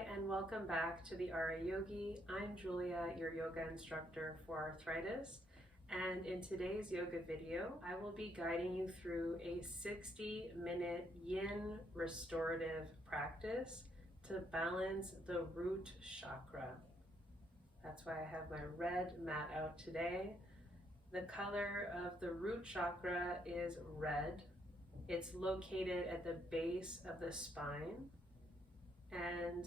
Hi, and welcome back to the RA Yogi. I'm Julia, your yoga instructor for arthritis. And in today's yoga video, I will be guiding you through a 60-minute Yin Restorative practice to balance the root chakra. That's why I have my red mat out today. The color of the root chakra is red. It's located at the base of the spine, and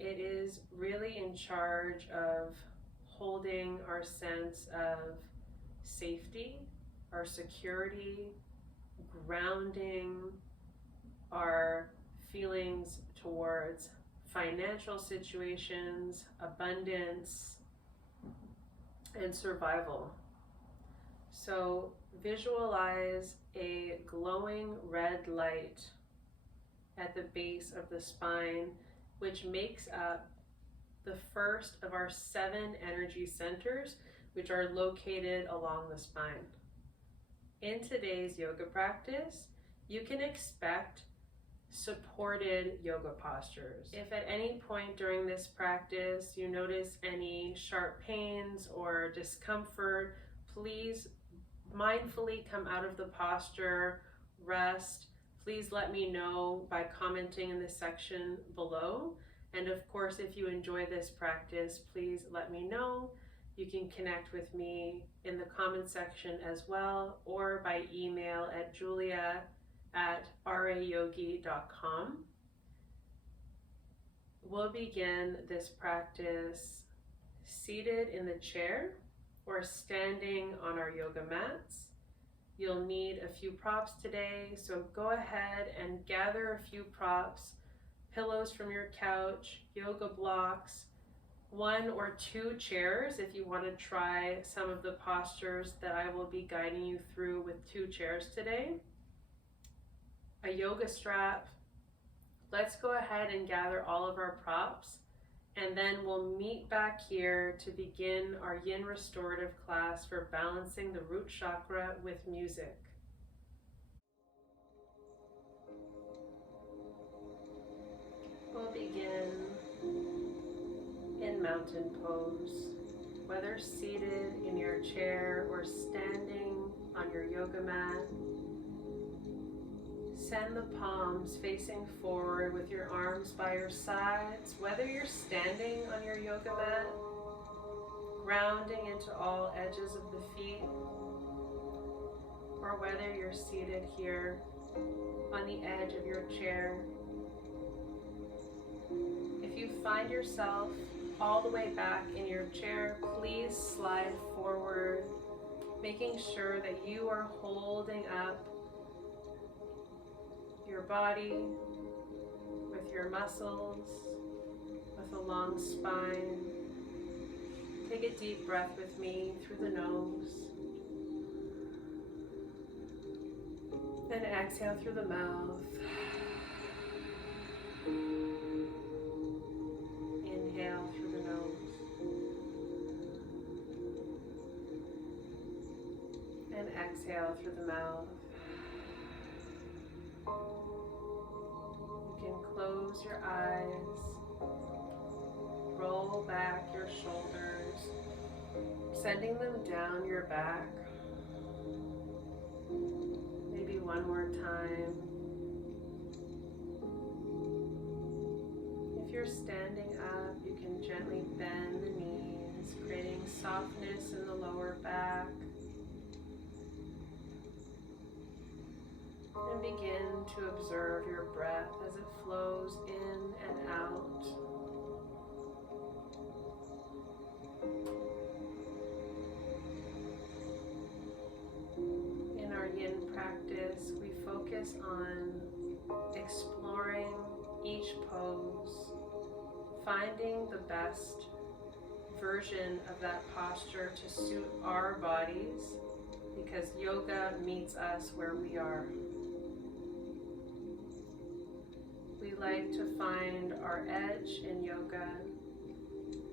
it is really in charge of holding our sense of safety, our security, grounding our feelings towards financial situations, abundance, and survival. So visualize a glowing red light at the base of the spine, which makes up the first of our 7 energy centers, which are located along the spine. In today's yoga practice, you can expect supported yoga postures. If at any point during this practice you notice any sharp pains or discomfort, please mindfully come out of the posture, rest. Please let me know by commenting in the section below. And of course, if you enjoy this practice, please let me know. You can connect with me in the comment section as well, or by email at julia@rayogi.com. We'll begin this practice seated in the chair or standing on our yoga mats. You'll need a few props today, so go ahead and gather a few props, pillows from your couch, yoga blocks, 1 or 2 chairs if you want to try some of the postures that I will be guiding you through with 2 chairs today, a yoga strap. Let's go ahead and gather all of our props, and then we'll meet back here to begin our Yin Restorative class for balancing the root chakra with music. We'll begin in mountain pose. Whether seated in your chair or standing on your yoga mat, send the palms facing forward with your arms by your sides. Whether you're standing on your yoga mat, grounding into all edges of the feet, or whether you're seated here on the edge of your chair. If you find yourself all the way back in your chair, please slide forward, making sure that you are holding up your body with your muscles, with a long spine. Take a deep breath with me through the nose. And exhale through the mouth. Inhale through the nose. And exhale through the mouth. You can close your eyes, roll back your shoulders, sending them down your back. Maybe one more time. If you're standing up, you can gently bend the knees, creating softness in the lower back. And begin to observe your breath as it flows in and out. In our Yin practice, we focus on exploring each pose, finding the best version of that posture to suit our bodies, because yoga meets us where we are. We like to find our edge in yoga,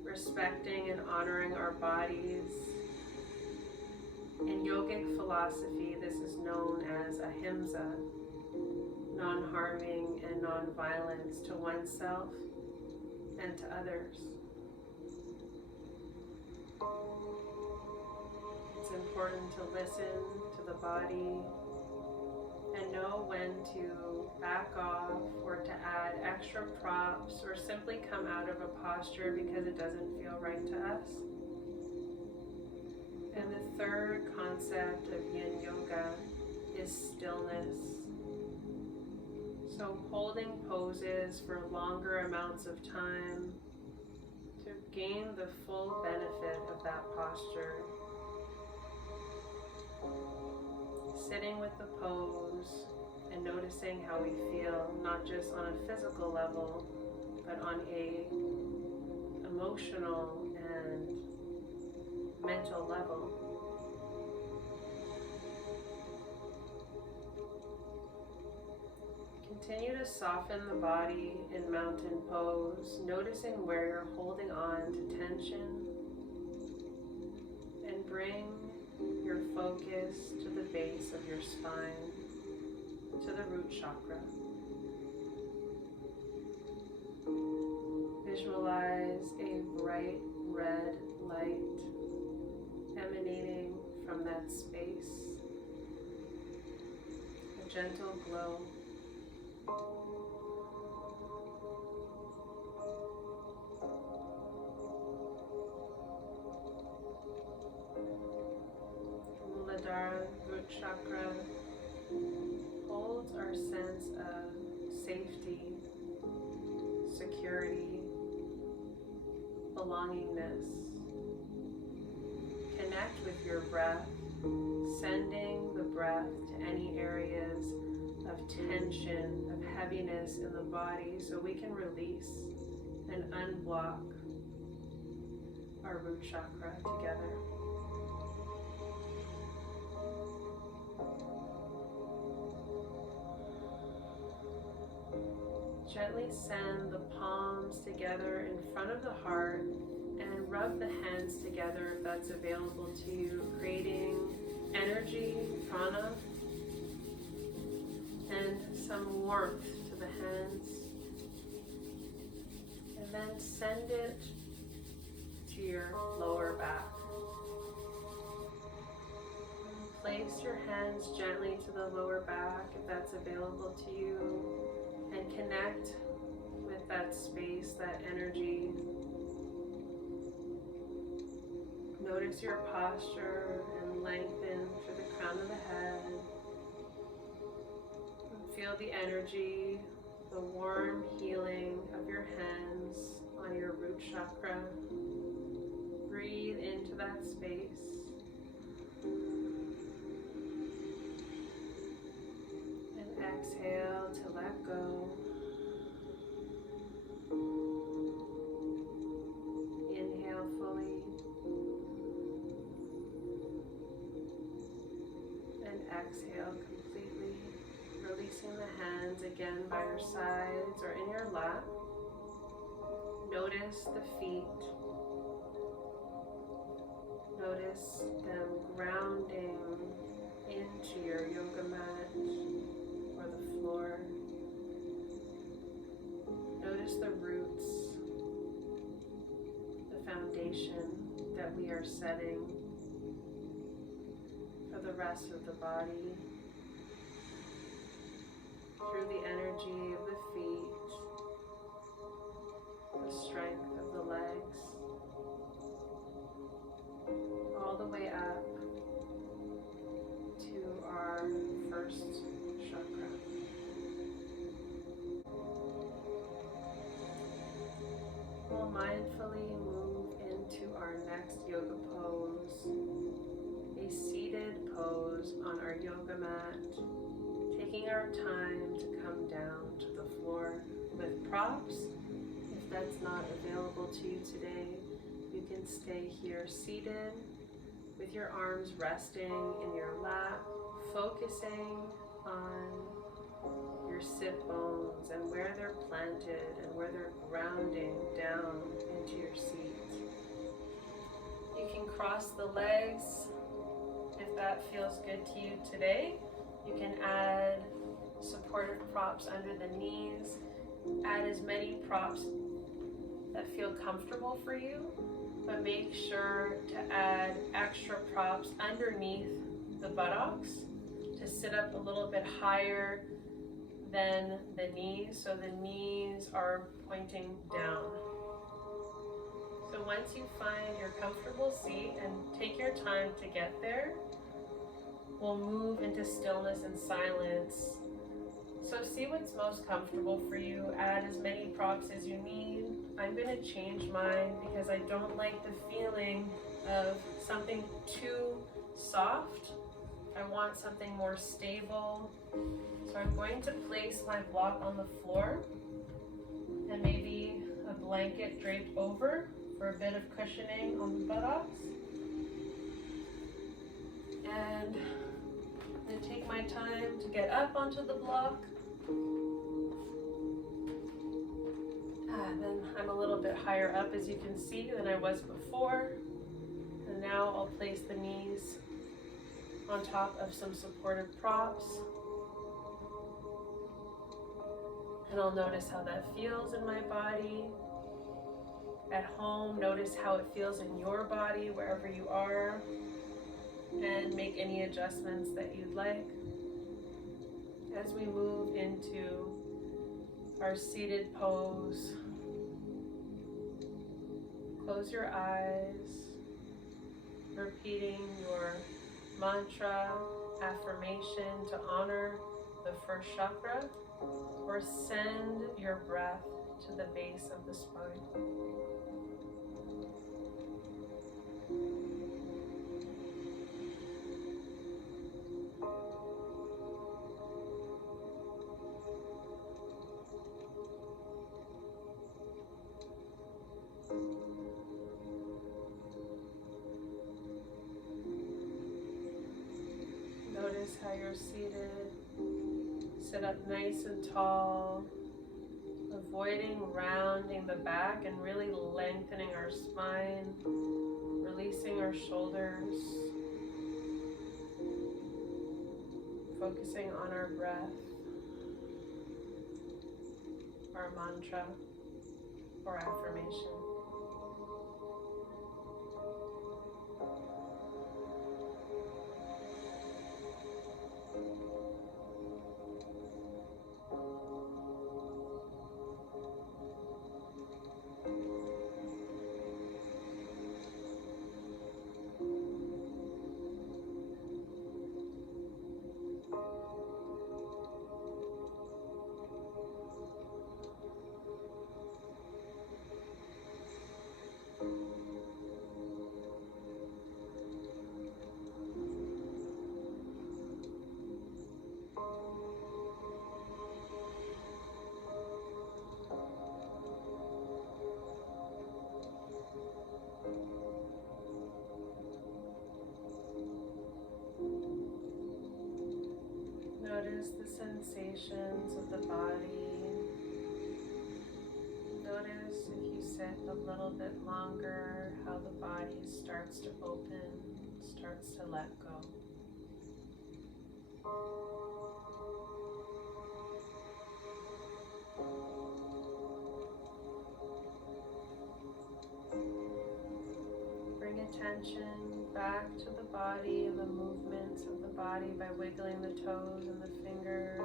respecting and honoring our bodies. In yogic philosophy, this is known as ahimsa, non-harming and non-violence to oneself and to others. It's important to listen to the body and know when to back off or to add extra props or simply come out of a posture because it doesn't feel right to us. And the third concept of Yin Yoga is stillness. So holding poses for longer amounts of time to gain the full benefit of that posture. Sitting with the pose and noticing how we feel, not just on a physical level, but on a emotional and mental level. Continue to soften the body in mountain pose, noticing where you're holding on to tension, and bring your focus to the base of your spine, to the root chakra. Visualize a bright red light emanating from that space, a gentle glow. Muladhara, root chakra, holds our sense of safety, security, belongingness. Connect with your breath, sending the breath to any areas of tension, of heaviness in the body, so we can release and unblock our root chakra together. Gently send the palms together in front of the heart and rub the hands together if that's available to you, creating energy, prana, and some warmth to the hands. And then send it to your lower back. Place your hands gently to the lower back if that's available to you, and connect with that space, that energy. Notice your posture and lengthen through the crown of the head. Feel the energy, the warm healing of your hands on your root chakra. Breathe into that space. And exhale to let go. Inhale fully. And exhale completely. Releasing the hands again by your sides or in your lap. Notice the feet. Notice them grounding into your yoga mat or the floor. Notice the roots, the foundation that we are setting for the rest of the body. Through the energy of the feet, the strength of the legs, all the way up to our first chakra. We'll mindfully move into our next yoga pose, a seated pose on our yoga mat. Taking our time to come down to the floor with props. If that's not available to you today, you can stay here seated with your arms resting in your lap, focusing on your sit bones and where they're planted and where they're grounding down into your seat. You can cross the legs if that feels good to you today. You can add supportive props under the knees. Add as many props that feel comfortable for you, but make sure to add extra props underneath the buttocks to sit up a little bit higher than the knees, so the knees are pointing down. So once you find your comfortable seat, and take your time to get there, we'll move into stillness and silence. So see what's most comfortable for you. Add as many props as you need. I'm going to change mine because I don't like the feeling of something too soft. I want something more stable. So I'm going to place my block on the floor and maybe a blanket draped over for a bit of cushioning on the buttocks. And I'm going to take my time to get up onto the block. Then I'm a little bit higher up, as you can see, than I was before. And now I'll place the knees on top of some supportive props. And I'll notice how that feels in my body. At home, notice how it feels in your body, wherever you are, and make any adjustments that you'd like. As we move into our seated pose, close your eyes, repeating your mantra, affirmation to honor the first chakra, or send your breath to the base of the spine. Notice how you're seated. Sit up nice and tall, avoiding rounding the back and really lengthening our spine, releasing our shoulders, focusing on our breath, our mantra or affirmation. Notice the sensations of the body. Notice if you sit a little bit longer, how the body starts to open, starts to let go. Bring attention back to the body and the movements of the body by wiggling the toes and the fingers.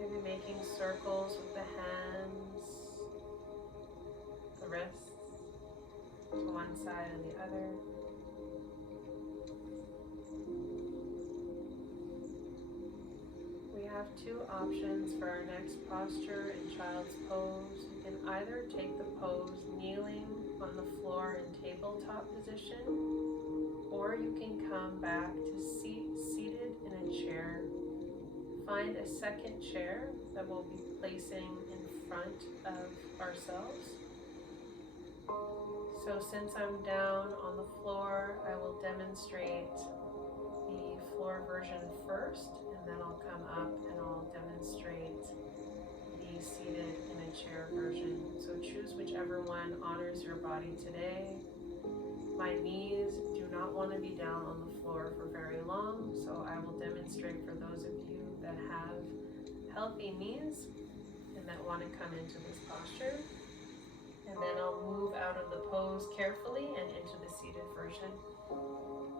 Maybe making circles with the hands, the wrists, to one side and the other. We have two options for our next posture in child's pose. You can either take the pose kneeling on the floor in tabletop position, or you can come back to seated in a chair. Find a second chair that we'll be placing in front of ourselves. So since I'm down on the floor, I will demonstrate the floor version first, and then I'll come up and I'll demonstrate the seated in a chair version. So choose whichever one honors your body today. My knees do not want to be down on the floor for very long, so I will demonstrate for those of you that have healthy knees and that want to come into this posture. And then I'll move out of the pose carefully and into the seated version.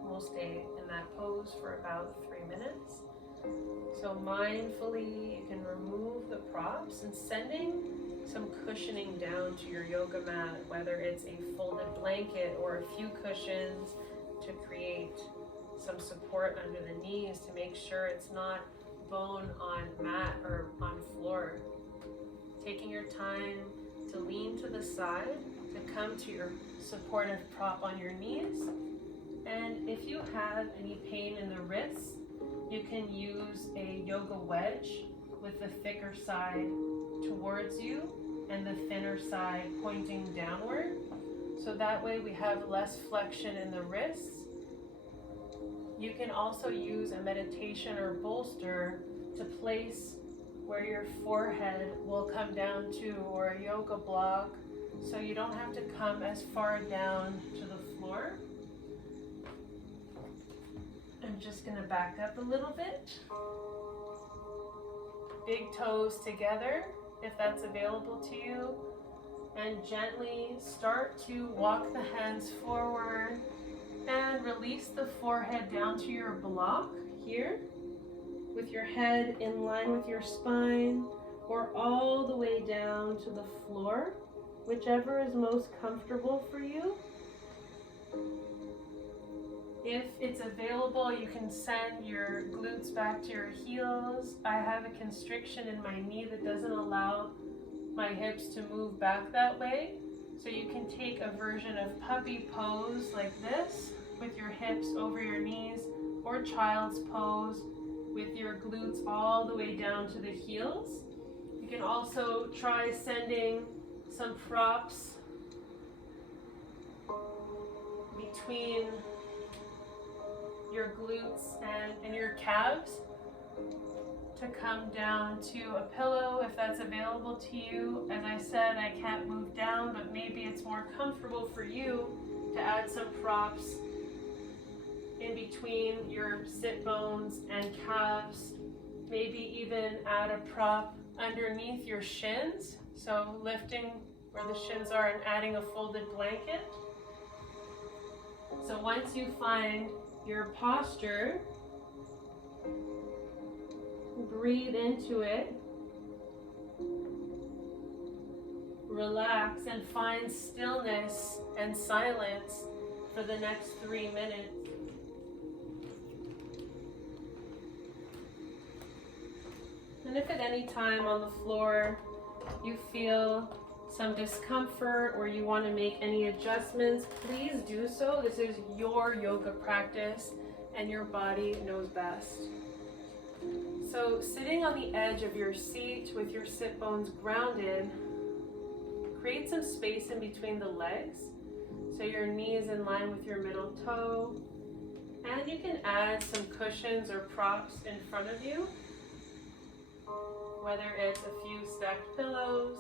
We'll stay in that pose for about 3 minutes. So mindfully, you can remove the props and sending some cushioning down to your yoga mat, whether it's a folded blanket or a few cushions to create some support under the knees to make sure it's not bone on mat or on floor. Taking your time to lean to the side, to come to your supportive prop on your knees. And if you have any pain in the wrists, you can use a yoga wedge with the thicker side towards you and the thinner side pointing downward. So that way we have less flexion in the wrists. You can also use a meditation or bolster to place where your forehead will come down to, or a yoga block, so you don't have to come as far down to the floor. I'm just going to back up a little bit. Big toes together, if that's available to you, and gently start to walk the hands forward and release the forehead down to your block here, with your head in line with your spine, or all the way down to the floor, whichever is most comfortable for you. If it's available, you can send your glutes back to your heels. I have a constriction in my knee that doesn't allow my hips to move back that way. So you can take a version of puppy pose like this, with your hips over your knees, or child's pose with your glutes all the way down to the heels. You can also try sending some props between your glutes and your calves to come down to a pillow if that's available to you. As I said, I can't move down, but maybe it's more comfortable for you to add some props in between your sit bones and calves. Maybe even add a prop underneath your shins, so lifting where the shins are and adding a folded blanket. So once you find your posture, breathe into it, relax, and find stillness and silence for the next 3 minutes. And if at any time on the floor you feel some discomfort or you want to make any adjustments, please do so. This is your yoga practice and your body knows best. So sitting on the edge of your seat with your sit bones grounded, create some space in between the legs so your knee is in line with your middle toe. And you can add some cushions or props in front of you, whether it's a few stacked pillows.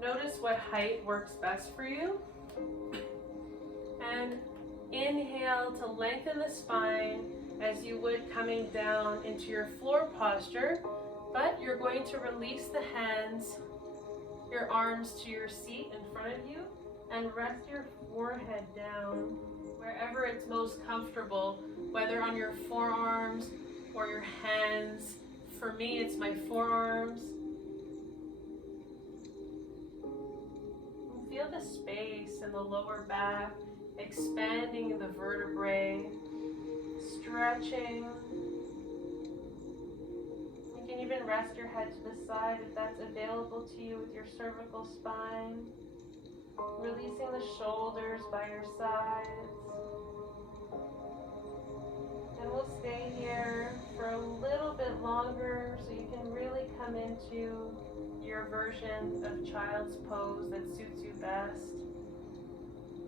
Notice what height works best for you. And inhale to lengthen the spine as you would coming down into your floor posture, but you're going to release the hands, your arms to your seat in front of you, and rest your forehead down wherever it's most comfortable, whether on your forearms or your hands. For me, it's my forearms. Feel the space in the lower back, expanding the vertebrae, stretching. You can even rest your head to the side if that's available to you with your cervical spine. Releasing the shoulders by your sides. And we'll stay here for a little bit longer so you can really come into your version of child's pose that suits you best.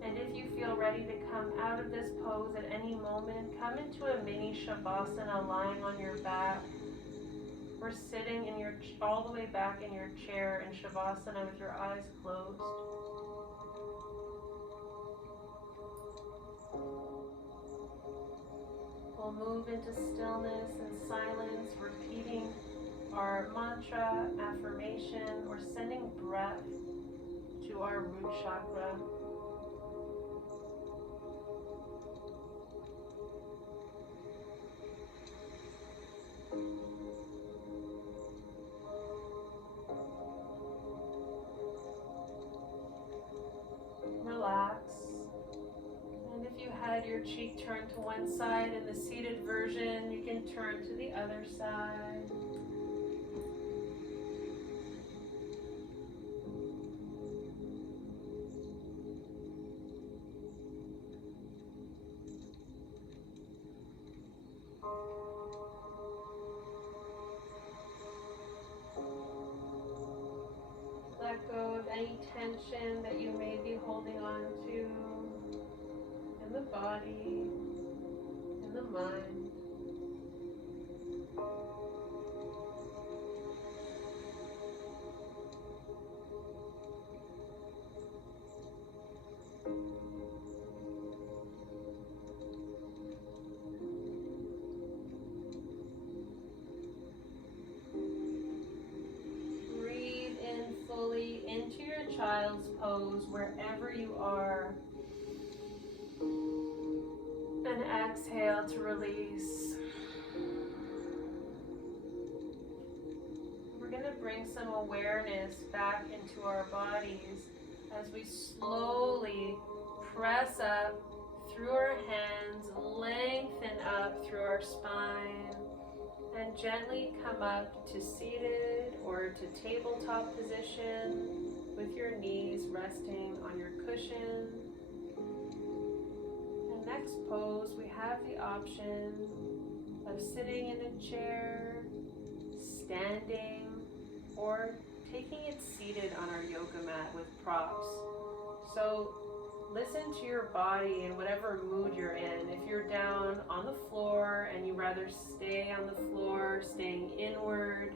And if you feel ready to come out of this pose at any moment, come into a mini Shavasana lying on your back, or sitting in your all the way back in your chair in Shavasana with your eyes closed. We'll move into stillness and silence, repeating our mantra, affirmation, or sending breath to our root chakra. Relax. And if you had your cheek turned to one side in the seated version, you can turn to the other side. Let go of any tension that you may be holding on to in the body, in the mind. Breathe in fully into your child's pose wherever you are. And exhale to release. We're going to bring some awareness back into our bodies as we slowly press up through our hands, lengthen up through our spine, and gently come up to seated or to tabletop position with your knees resting on your cushion. And next pose, we have the option of sitting in a chair, standing, or taking it seated on our yoga mat with props. So listen to your body in whatever mood you're in. If you're down on the floor and you rather stay on the floor, staying inward,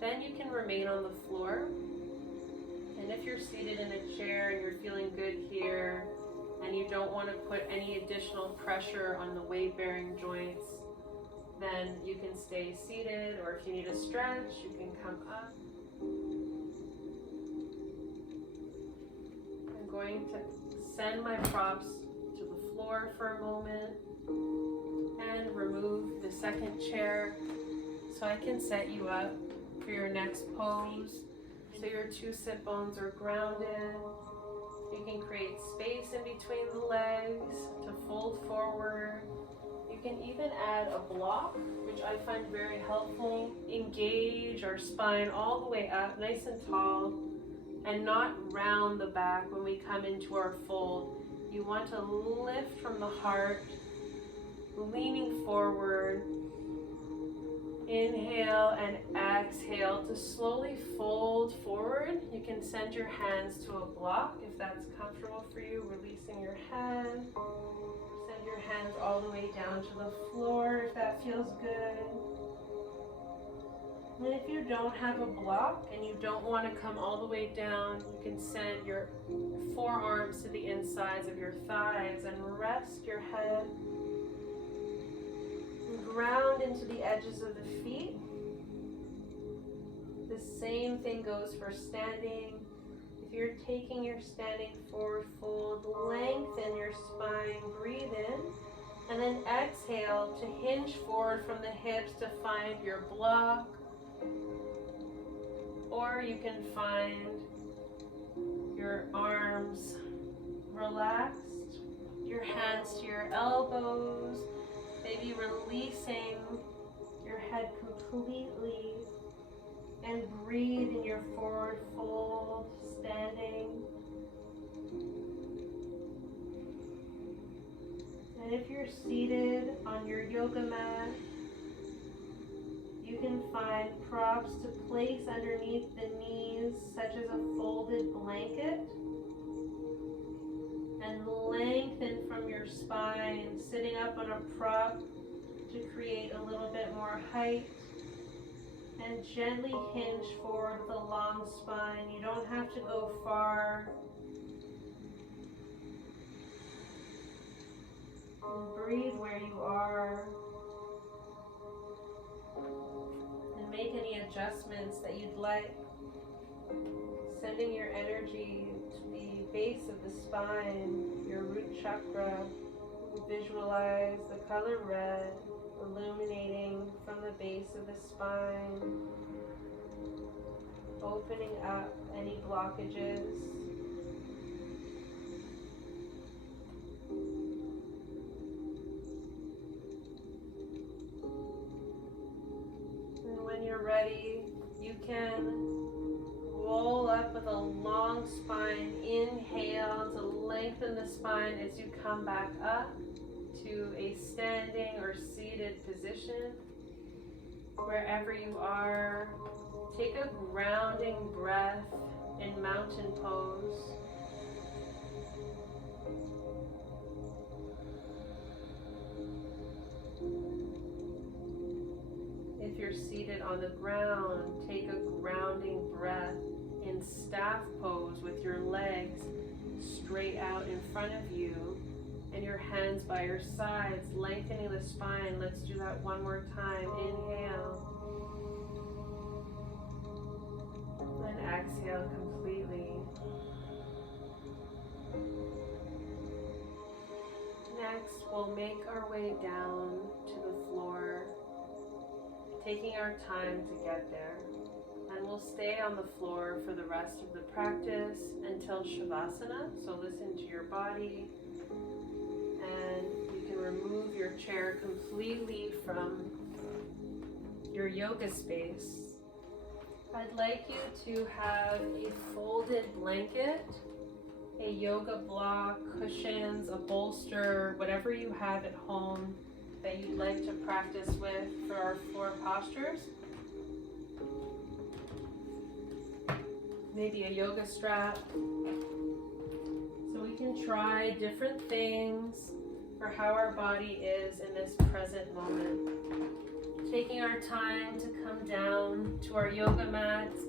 then you can remain on the floor. And if you're seated in a chair and you're feeling good here, and you don't want to put any additional pressure on the weight-bearing joints, then you can stay seated, or if you need a stretch, you can come up. I'm going to send my props to the floor for a moment and remove the second chair so I can set you up for your next pose. So your two sit bones are grounded. You can create space in between the legs to fold forward. You can even add a block, which I find very helpful. Engage our spine all the way up, nice and tall, and not round the back when we come into our fold. You want to lift from the heart, leaning forward. Inhale and exhale to slowly fold forward. You can send your hands to a block if that's comfortable for you, releasing your head. Send your hands all the way down to the floor if that feels good. And if you don't have a block and you don't want to come all the way down, you can send your forearms to the insides of your thighs and rest your head. Ground into the edges of the feet. The same thing goes for standing. If you're taking your standing forward fold, lengthen your spine, breathe in, and then exhale to hinge forward from the hips to find your block. Or you can find your arms relaxed, your hands to your elbows, maybe releasing your head completely, and breathe in your forward fold, standing. And if you're seated on your yoga mat, you can find props to place underneath the knees, such as a folded blanket. And lengthen from your spine, sitting up on a prop to create a little bit more height. And gently hinge forward with a long spine. You don't have to go far. And breathe where you are. And make any adjustments that you'd like. Sending your energy to the base of the spine, your root chakra. Visualize the color red illuminating from the base of the spine, opening up any blockages. And when you're ready, you can roll up with a long spine. Inhale to lengthen the spine as you come back up to a standing or seated position. Wherever you are, take a grounding breath in mountain pose. If you're seated on the ground, take a grounding breath in staff pose with your legs straight out in front of you and your hands by your sides, lengthening the spine. Let's do that one more time. Inhale. And exhale completely. Next, we'll make our way down to the floor, taking our time to get there. And we'll stay on the floor for the rest of the practice until Shavasana. So listen to your body. And you can remove your chair completely from your yoga space. I'd like you to have a folded blanket, a yoga block, cushions, a bolster, whatever you have at home that you'd like to practice with for our floor postures. Maybe a yoga strap. So we can try different things for how our body is in this present moment. Taking our time to come down to our yoga mats,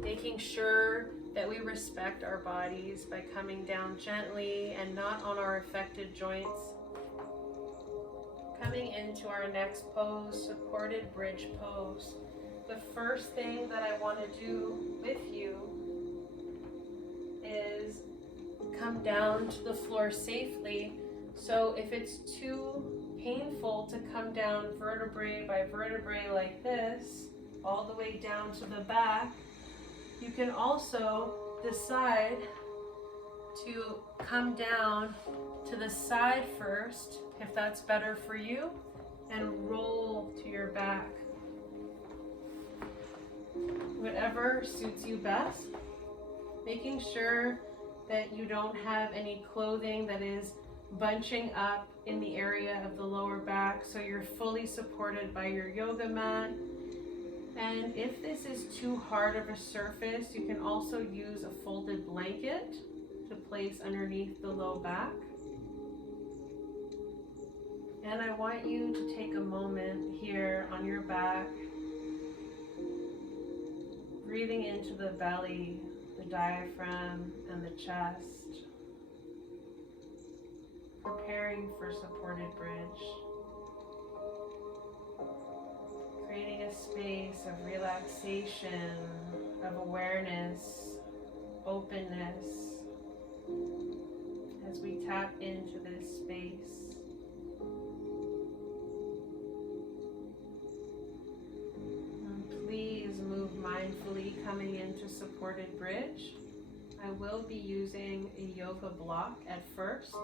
making sure that we respect our bodies by coming down gently and not on our affected joints. Coming into our next pose, supported bridge pose. The first thing that I want to do with you is come down to the floor safely. So if it's too painful to come down vertebrae by vertebrae like this, all the way down to the back, you can also decide to come down to the side first, if that's better for you, and roll to your back. Whatever suits you best, making sure that you don't have any clothing that is bunching up in the area of the lower back, so you're fully supported by your yoga mat. And if this is too hard of a surface, you can also use a folded blanket to place underneath the low back. And I want you to take a moment here on your back, breathing into the belly, the diaphragm, and the chest, preparing for supported bridge, creating a space of relaxation, of awareness, openness, as we tap into this space. Please move mindfully coming into supported bridge. I will be using a yoga block at first,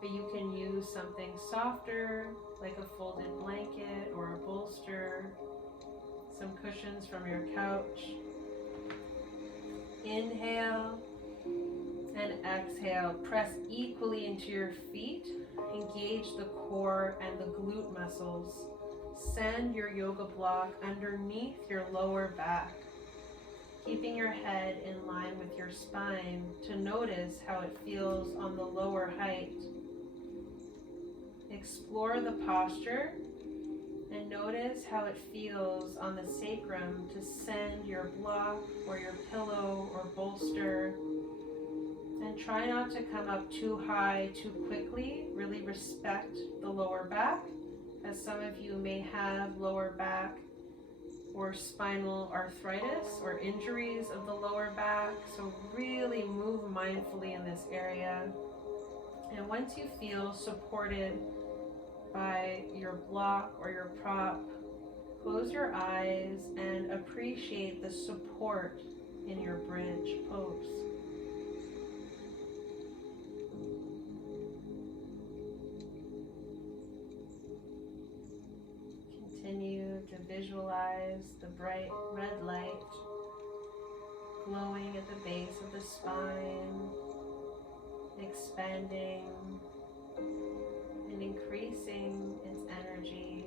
but you can use something softer like a folded blanket or a bolster, some cushions from your couch. Inhale and exhale. Press equally into your feet. Engage the core and the glute muscles. Send your yoga block underneath your lower back, keeping your head in line with your spine to notice how it feels on the lower height. Explore the posture and notice how it feels on the sacrum to send your block or your pillow or bolster. And try not to come up too high too quickly. Really respect the lower back, as some of you may have lower back or spinal arthritis or injuries of the lower back. So really move mindfully in this area. And once you feel supported by your block or your prop, close your eyes and appreciate the support in your bridge pose. Continue to visualize the bright red light glowing at the base of the spine, expanding and increasing its energy,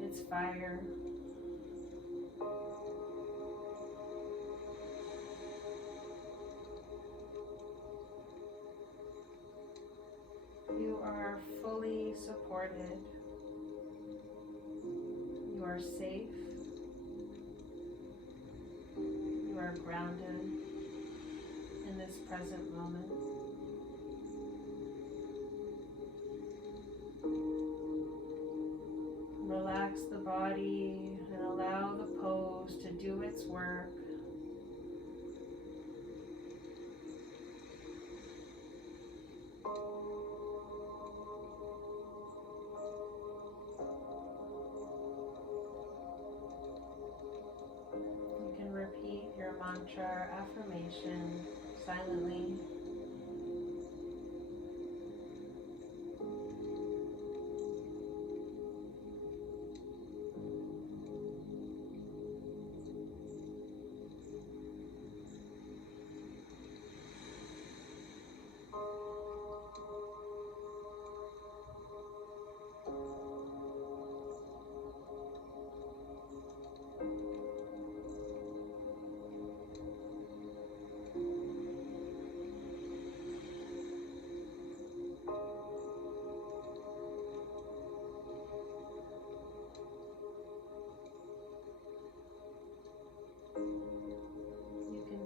its fire. You are fully supported. You are safe. You are grounded in this present moment. Relax the body and allow the pose to do its work. You can repeat your mantra or affirmation silently.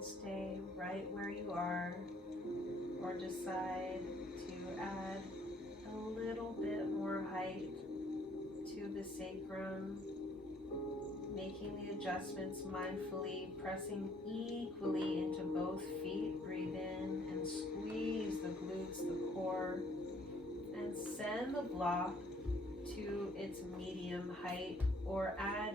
Stay right where you are, or decide to add a little bit more height to the sacrum, making the adjustments mindfully, pressing equally into both feet. Breathe in and squeeze the glutes, the core, and send the block to its medium height, or add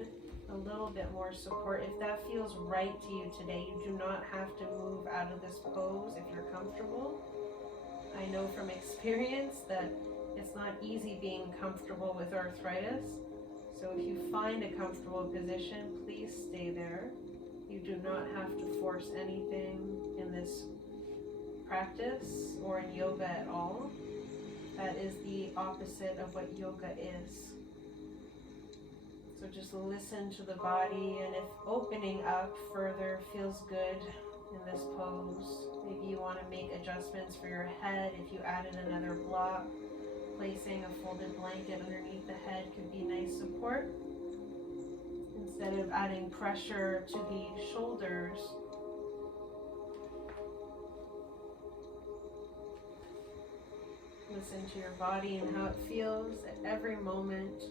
a little bit more support. If that feels right to you today, you do not have to move out of this pose if you're comfortable. I know from experience that it's not easy being comfortable with arthritis. So if you find a comfortable position, please stay there. You do not have to force anything in this practice or in yoga at all. That is the opposite of what yoga is. So just listen to the body, and if opening up further feels good in this pose, maybe you want to make adjustments for your head. If you added another block, placing a folded blanket underneath the head could be nice support. Instead of adding pressure to the shoulders, listen to your body and how it feels at every moment.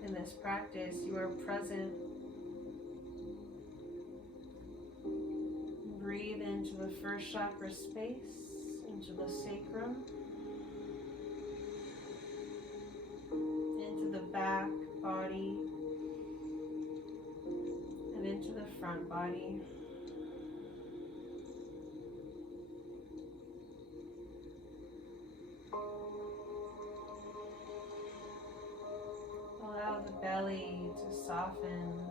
In this practice, you are present. Breathe into the first chakra space, into the sacrum, into the back body, and into the front body. Allow the belly to soften.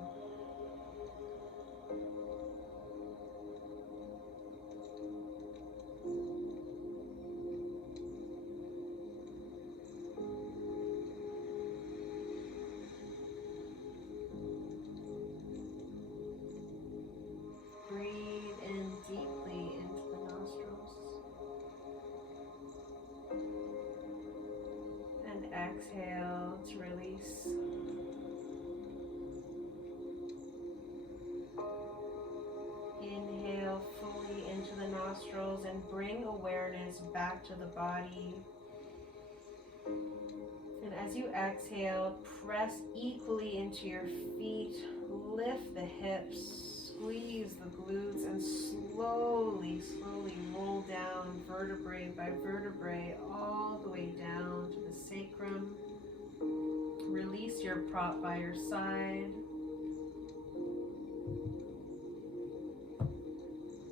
Breathe in deeply into the nostrils. And exhale to release. Inhale fully into the nostrils and bring awareness back to the body. And As you exhale, press equally into your feet, lift the hips, squeeze the glutes, and slowly roll down vertebrae by vertebrae all the way down to the sacrum. Release your prop by your side.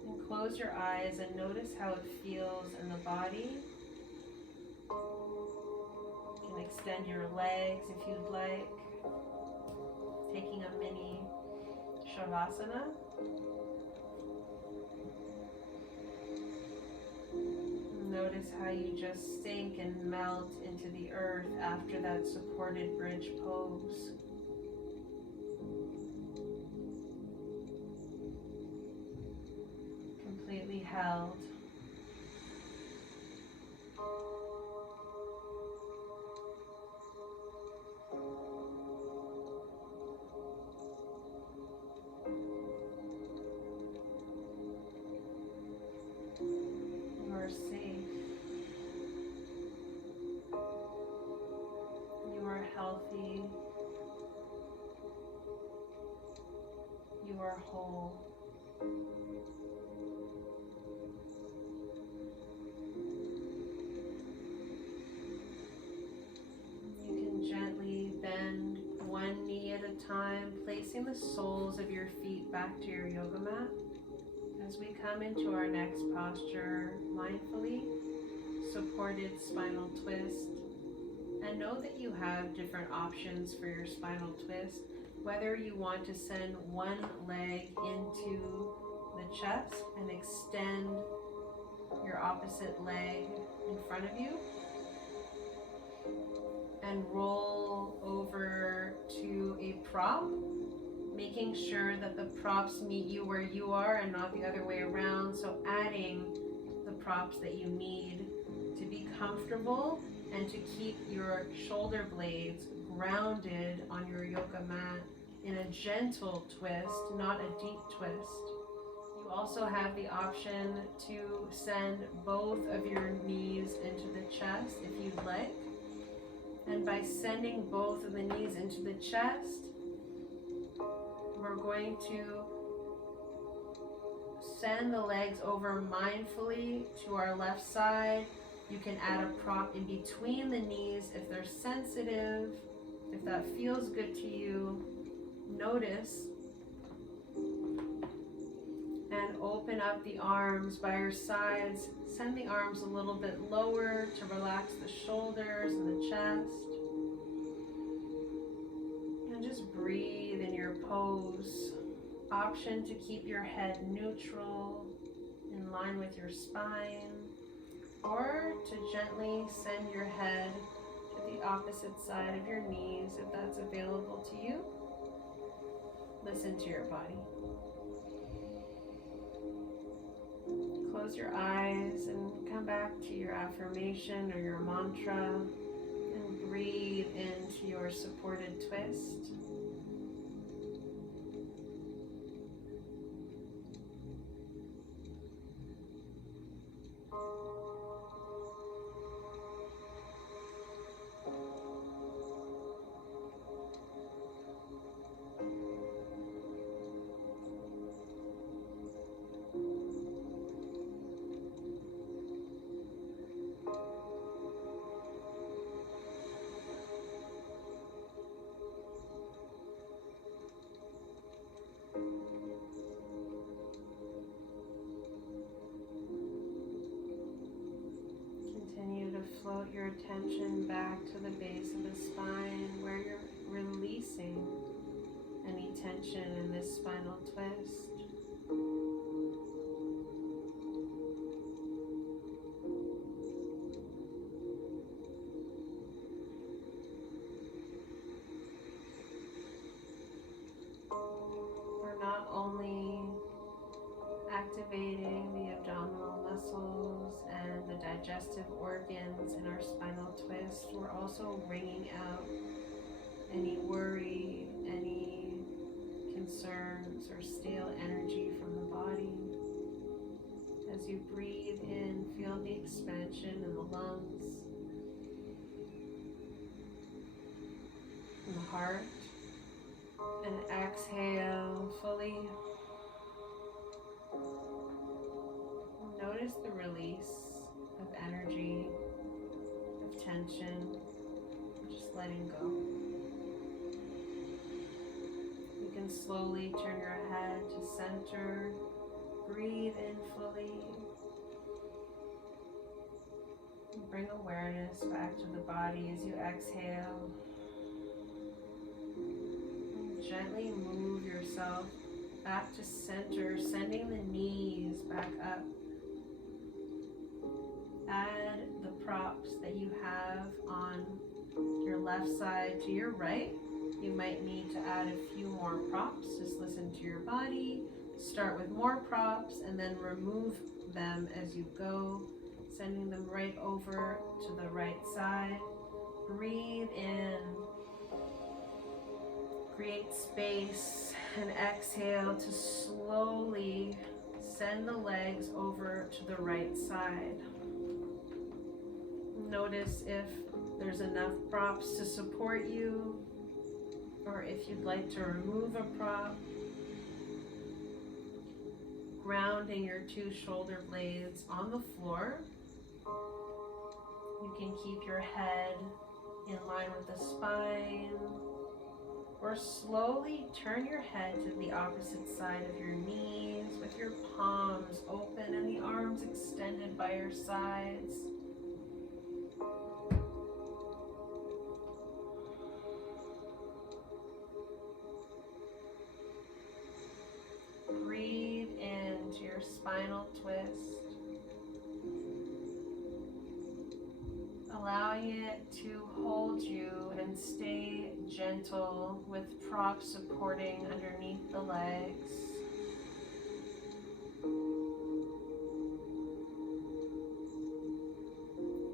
And close your eyes and notice how it feels in the body. You can extend your legs if you'd like, taking a mini Shavasana. Notice how you just sink and melt into the earth after that supported bridge pose. Completely held. You are safe. You are healthy. You are whole. You can gently bend one knee at a time, placing the soles of your feet back to your yoga mat. As we come into our next posture, mindfully, supported spinal twist. And know that you have different options for your spinal twist, whether you want to send one leg into the chest and extend your opposite leg in front of you and roll over to a prop, making sure that the props meet you where you are and not the other way around. So adding the props that you need to be comfortable and to keep your shoulder blades grounded on your yoga mat in a gentle twist, not a deep twist. You also have the option to send both of your knees into the chest if you'd like. And by sending both of the knees into the chest, we're going to send the legs over mindfully to our left side. You can add a prop in between the knees if they're sensitive, if that feels good to you. Notice and open up the arms by your sides. Send the arms a little bit lower to relax the shoulders and the chest. And just breathe in your pose. Option to keep your head neutral, in line with your spine, or to gently send your head to the opposite side of your knees if that's available to you. Listen to your body. Close your eyes and come back to your affirmation or your mantra and breathe into your supported twist. Float your attention back to the base of the spine where you're releasing any tension in this spinal twist. We're not only activating the abdominal muscles and the digestive organs in our spinal twist, we're also wringing out any worry, any concerns or stale energy from the body. As you breathe in, feel the expansion in the lungs. heart. And exhale fully. Notice the release of energy, of tension, just letting go. You can slowly turn your head to center. Breathe in fully. Bring awareness back to the body as you exhale. And gently move yourself back to center, sending the knees back up. Add the props that you have on your left side to your right. You might need to add a few more props. Just listen to your body. Start with more props and then remove them as you go, sending them right over to the right side. Breathe in. Create space and exhale to slowly send the legs over to the right side. Notice if there's enough props to support you, or if you'd like to remove a prop. Grounding your two shoulder blades on the floor. You can keep your head in line with the spine, or slowly turn your head to the opposite side of your knees with your palms open and the arms extended by your sides. Breathe into your spinal twist, allowing it to hold you and stay gentle with props supporting underneath the legs.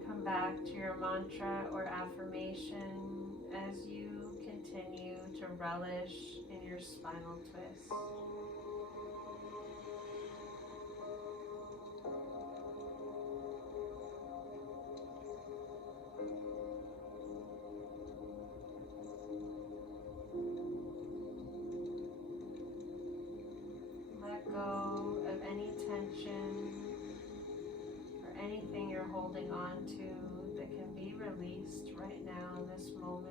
Come back to your mantra or affirmation as you continue to relish in your spinal twist. Let go of any tension or anything you're holding on to that can be released right now in this moment.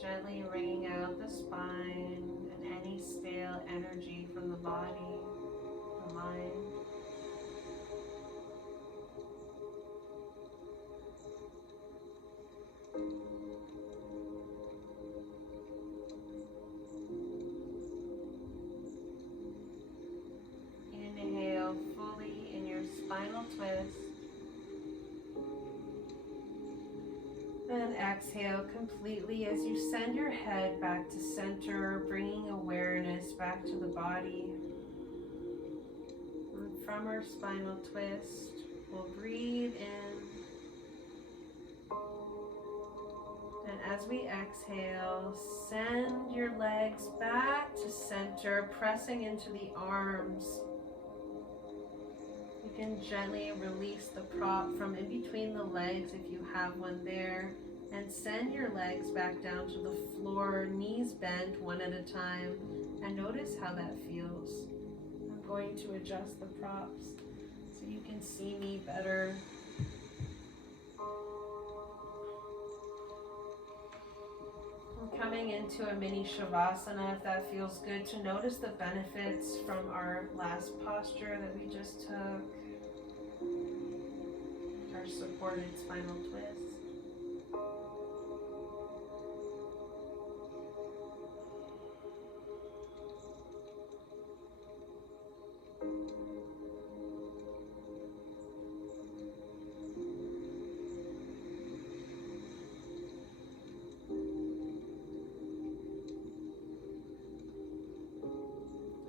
Gently wringing out the spine and any stale energy from the body, the mind. Inhale fully in your spinal twist. And exhale completely as you send your head back to center, bringing awareness back to the body. And from our spinal twist, we'll breathe in. And as we exhale, send your legs back to center, pressing into the arms. You can gently release the prop from in between the legs if you have one there, and send your legs back down to the floor, knees bent one at a time, and notice how that feels. I'm going to adjust the props so you can see me better. I'm coming into a mini shavasana if that feels good, to notice the benefits from our last posture that we just took. Our supported spinal twist.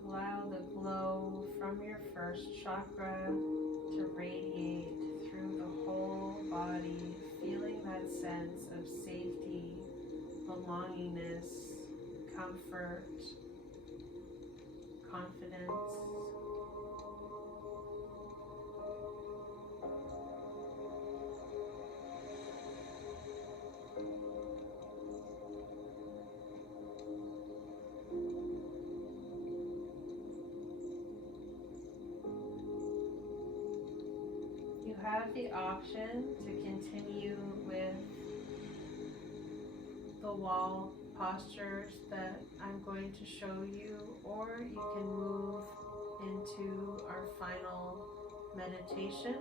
Allow the glow from your first chakra to radiate through the whole body, feeling that sense of safety, belongingness, comfort, confidence. You have the option to continue with the wall postures that I'm going to show you, or you can move into our final meditation.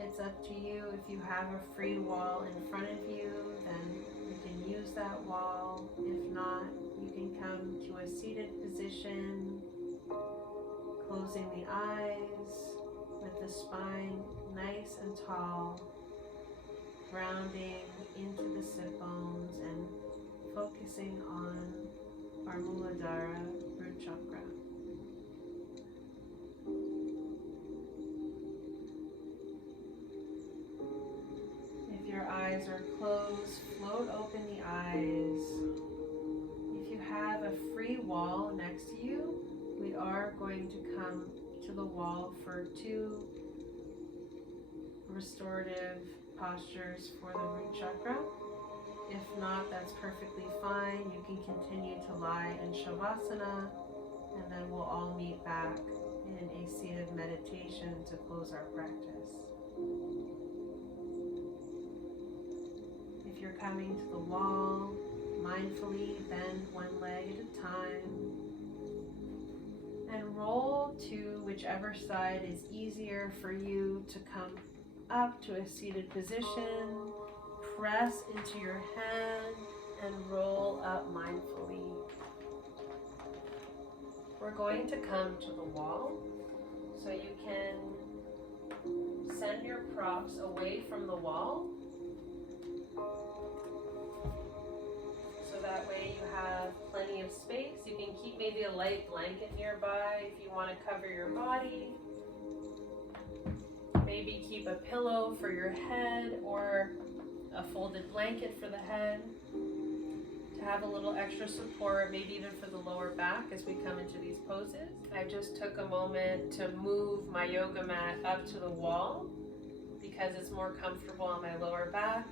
It's up to you. If you have a free wall in front of you, then you can use that wall. If not, you can come to a seated position, closing the eyes with the spine nice and tall, grounding into the sit bones and focusing on our Muladhara root chakra. If your eyes are closed, float open the eyes. If you have a free wall next to you, we are going to come to the wall for 2 restorative postures for the root chakra. If not, that's perfectly fine. You can continue to lie in Shavasana, and then we'll all meet back in a seated meditation to close our practice. If you're coming to the wall, mindfully bend one leg at a time and roll to whichever side is easier for you to come up to a seated position. Press into your hand and roll up mindfully. We're going to come to the wall, so you can send your props away from the wall, so that way you have plenty of space. You can keep maybe a light blanket nearby if you want to cover your body. Maybe keep a pillow for your head or a folded blanket for the head to have a little extra support, maybe even for the lower back as we come into these poses. I just took a moment to move my yoga mat up to the wall because it's more comfortable on my lower back.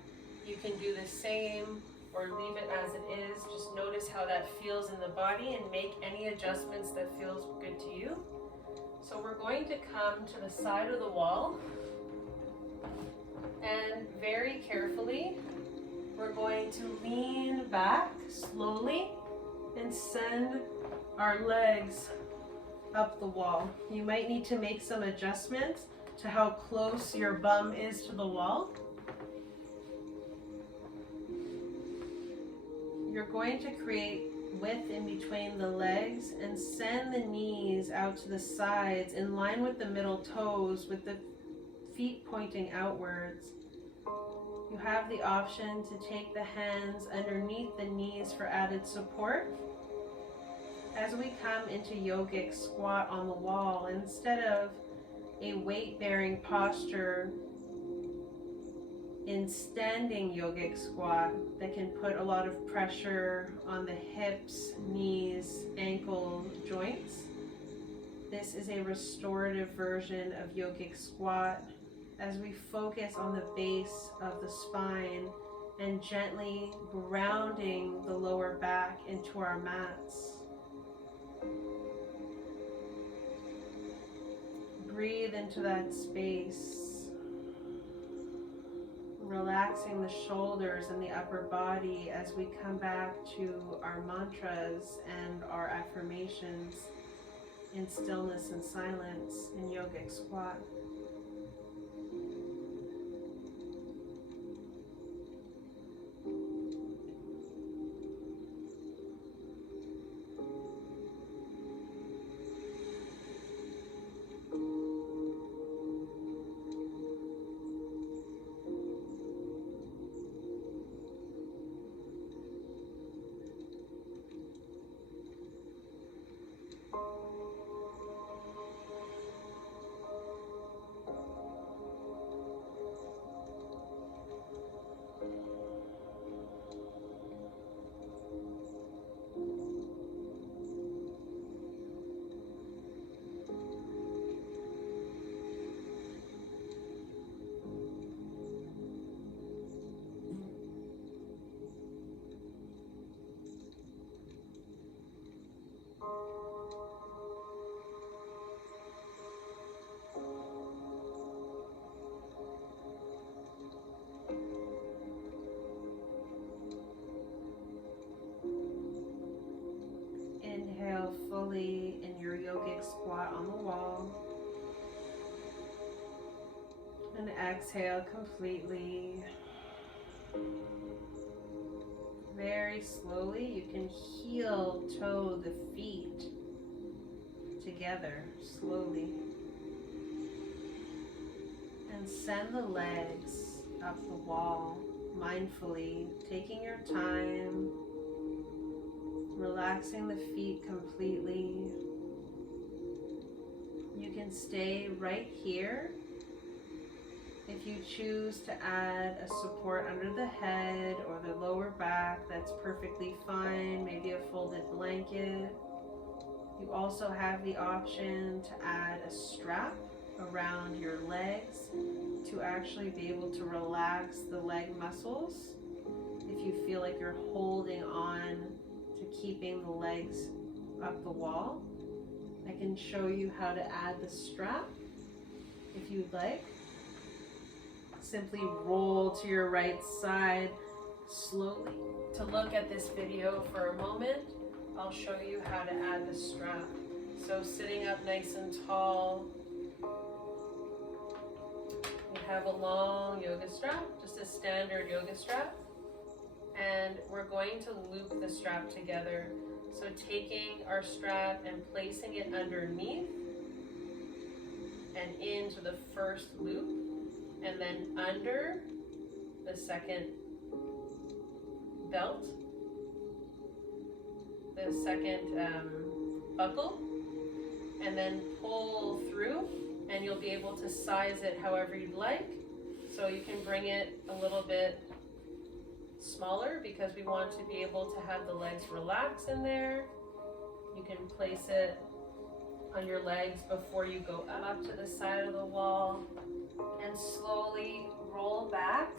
You can do the same or leave it as it is. Just notice how that feels in the body and make any adjustments that feels good to you. So we're going to come to the side of the wall, and very carefully we're going to lean back slowly and send our legs up the wall. You might need to make some adjustments to how close your bum is to the wall. You're going to create width in between the legs and send the knees out to the sides in line with the middle toes, with the feet pointing outwards. You have the option to take the hands underneath the knees for added support. As we come into yogic squat on the wall, instead of a weight-bearing posture in standing yogic squat that can put a lot of pressure on the hips, knees, ankle joints, this is a restorative version of yogic squat as we focus on the base of the spine and gently grounding the lower back into our mats. Breathe into that space, relaxing the shoulders and the upper body as we come back to our mantras and our affirmations in stillness and silence in yogic squat. your yogic squat on the wall. And exhale completely. Very slowly, you can heel toe the feet together slowly. And send the legs up the wall mindfully, taking your time, relaxing the feet completely. You can stay right here. If you choose to add a support under the head or the lower back, that's perfectly fine. Maybe a folded blanket. You also have the option to add a strap around your legs to actually be able to relax the leg muscles if you feel like you're holding on to keeping the legs up the wall. I can show you how to add the strap if you'd like. Simply roll to your right side slowly. To look at this video for a moment, I'll show you how to add the strap. So sitting up nice and tall, we have a long yoga strap, just a standard yoga strap, and we're going to loop the strap together. So taking our strap and placing it underneath and into the first loop, and then under the second belt, the second buckle, and then pull through, and you'll be able to size it however you'd like. So you can bring it a little bit smaller because we want to be able to have the legs relax in there. You can place it on your legs before you go up to the side of the wall, and slowly roll back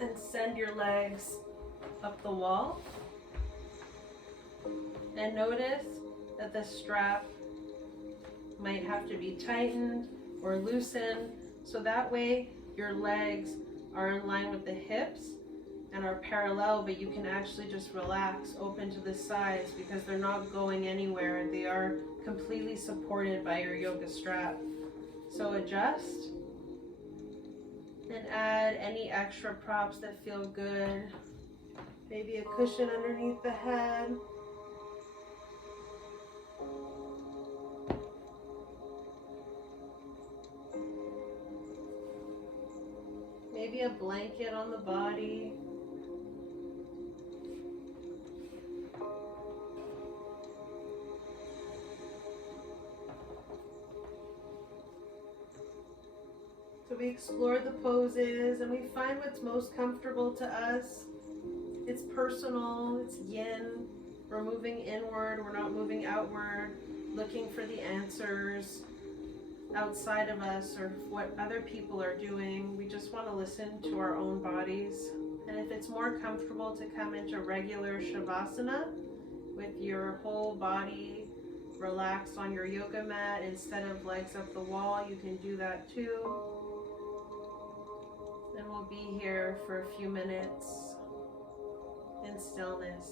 and send your legs up the wall. And notice that the strap might have to be tightened or loosened, so that way your legs are in line with the hips and are parallel, but you can actually just relax, open to the sides, because they're not going anywhere. They are completely supported by your yoga strap. So adjust and add any extra props that feel good. Maybe a cushion underneath the head. Maybe a blanket on the body. So we explore the poses and we find what's most comfortable to us. It's personal, it's yin. We're moving inward, we're not moving outward, looking for the answers outside of us or what other people are doing. We just want to listen to our own bodies. And if it's more comfortable to come into regular shavasana with your whole body relaxed on your yoga mat instead of legs up the wall, you can do that too. And we'll be here for a few minutes in stillness.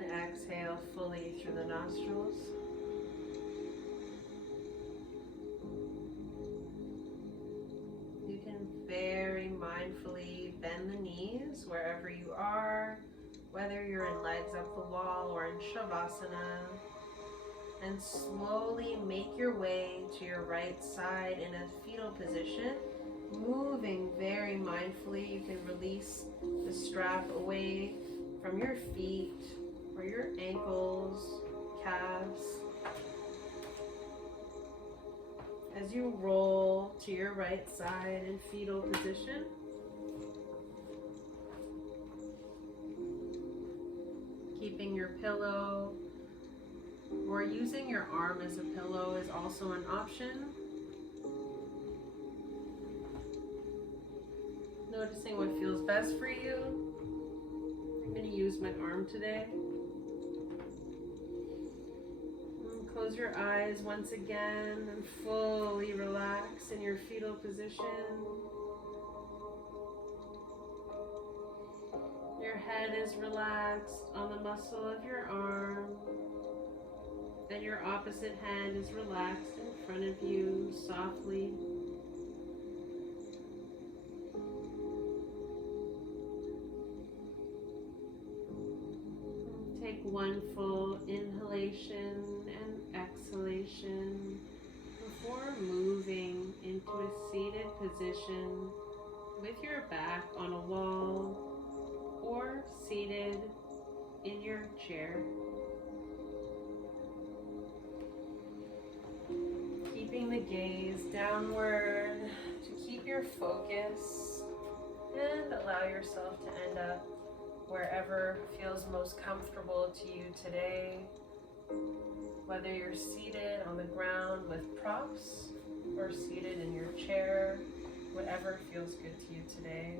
And exhale fully through the nostrils. You can very mindfully bend the knees wherever you are, whether you're in legs up the wall or in Shavasana. And slowly make your way to your right side in a fetal position, moving very mindfully. You can release the strap away from your feet or your ankles, calves. As you roll to your right side in fetal position, keeping your pillow or using your arm as a pillow is also an option. Noticing what feels best for you. I'm going to use my arm today. And close your eyes once again and fully relax in your fetal position. Your head is relaxed on the muscle of your arm. And your opposite hand is relaxed in front of you softly. Take one full inhalation and exhalation before moving into a seated position with your back on a wall or seated in your chair. Keeping the gaze downward to keep your focus and allow yourself to end up wherever feels most comfortable to you today. Whether you're seated on the ground with props or seated in your chair, whatever feels good to you today.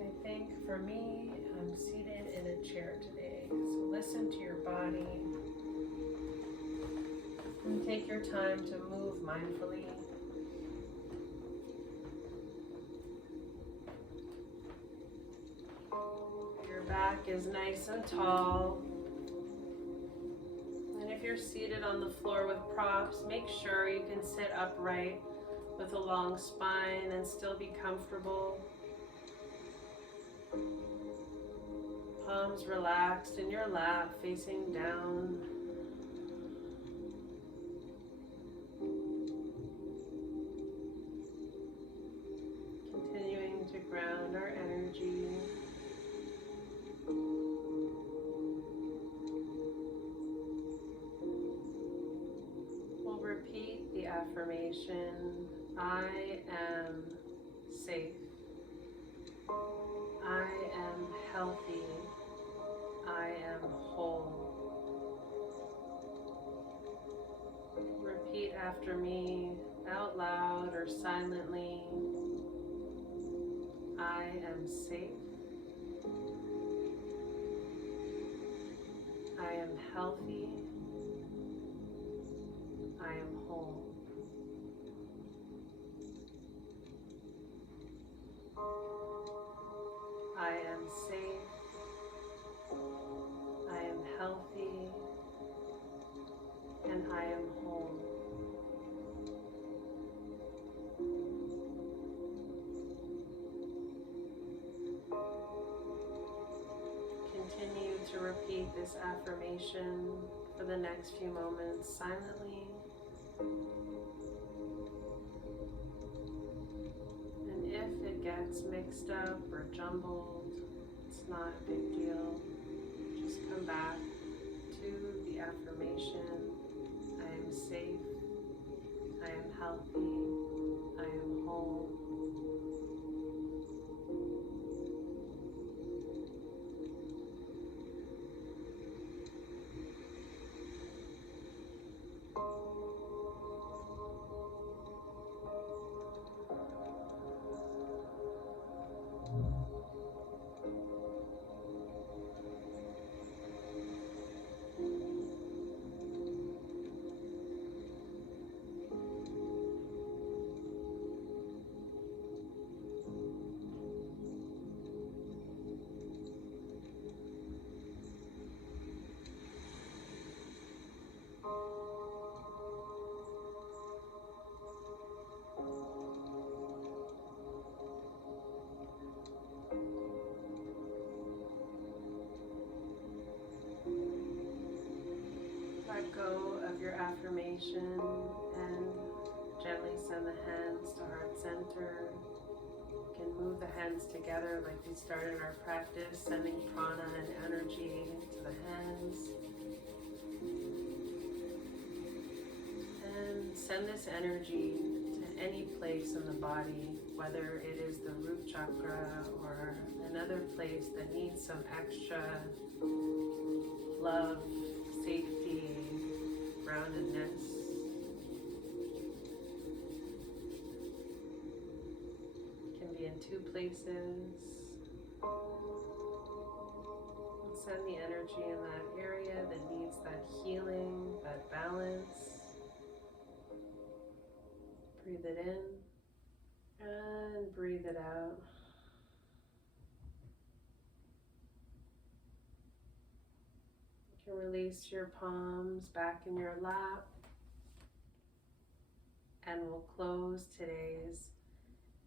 I think for me, I'm seated in a chair today. So listen to your body and take your time to move mindfully. Your back is nice and tall. And if you're seated on the floor with props, make sure you can sit upright with a long spine and still be comfortable. Palms relaxed in your lap, facing down. Continuing to ground our energy. We'll repeat the affirmation, I am safe. I am healthy. I am whole. Repeat after me out loud or silently. I am safe. I am healthy. I am whole. I am safe. I am healthy. And I am whole. Continue to repeat this affirmation for the next few moments silently. And if it gets mixed up or jumbled, it's not a big deal. Just come back to the affirmation. I am safe. I am healthy. I am whole. go of your affirmation and gently send the hands to heart center. You can move the hands together like we started in our practice, sending prana and energy to the hands. And send this energy to any place in the body, whether it is the root chakra or another place that needs some extra love, safety, groundedness. It can be in two places. And send the energy in that area that needs that healing, that balance. Breathe it in and breathe it out. You can release your palms back in your lap, and we'll close today's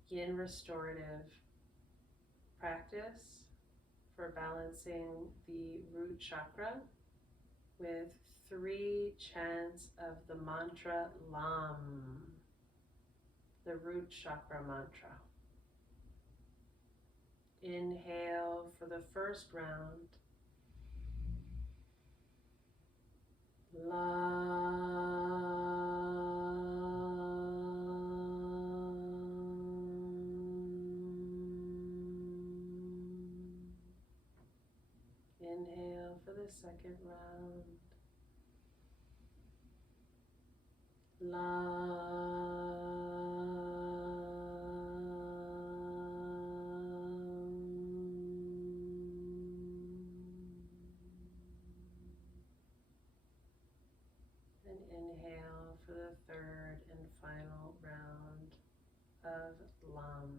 Yin Restorative practice for balancing the root chakra with 3 chants of the mantra LAM, the root chakra mantra. Inhale for the first round. Inhale for the second round. And inhale for the third and final round of LAM.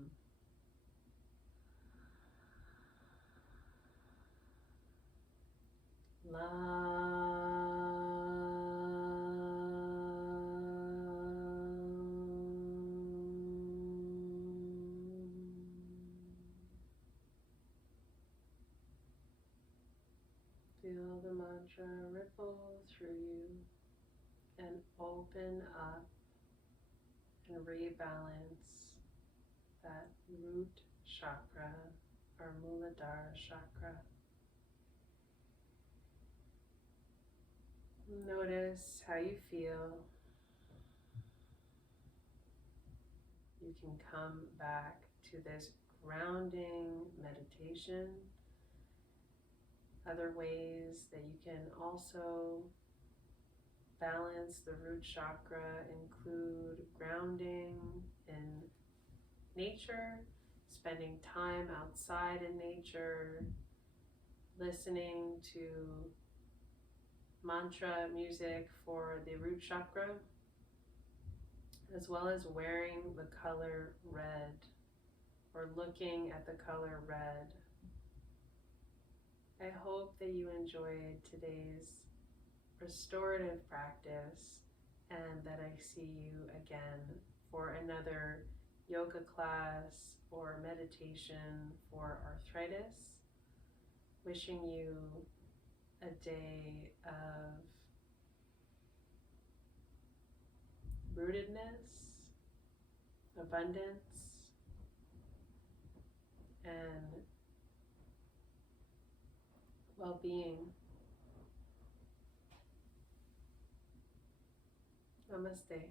Feel the mantra ripple through you and open up and rebalance that root chakra or Muladhara chakra. Notice how you feel. You can come back to this grounding meditation. Other ways that you can also balance the root chakra include grounding in nature, spending time outside in nature, listening to mantra music for the root chakra, as well as wearing the color red or looking at the color red. I hope that you enjoyed today's restorative practice and that I see you again for another yoga class or meditation for arthritis. Wishing you a day of rootedness, abundance, and well-being. Namaste.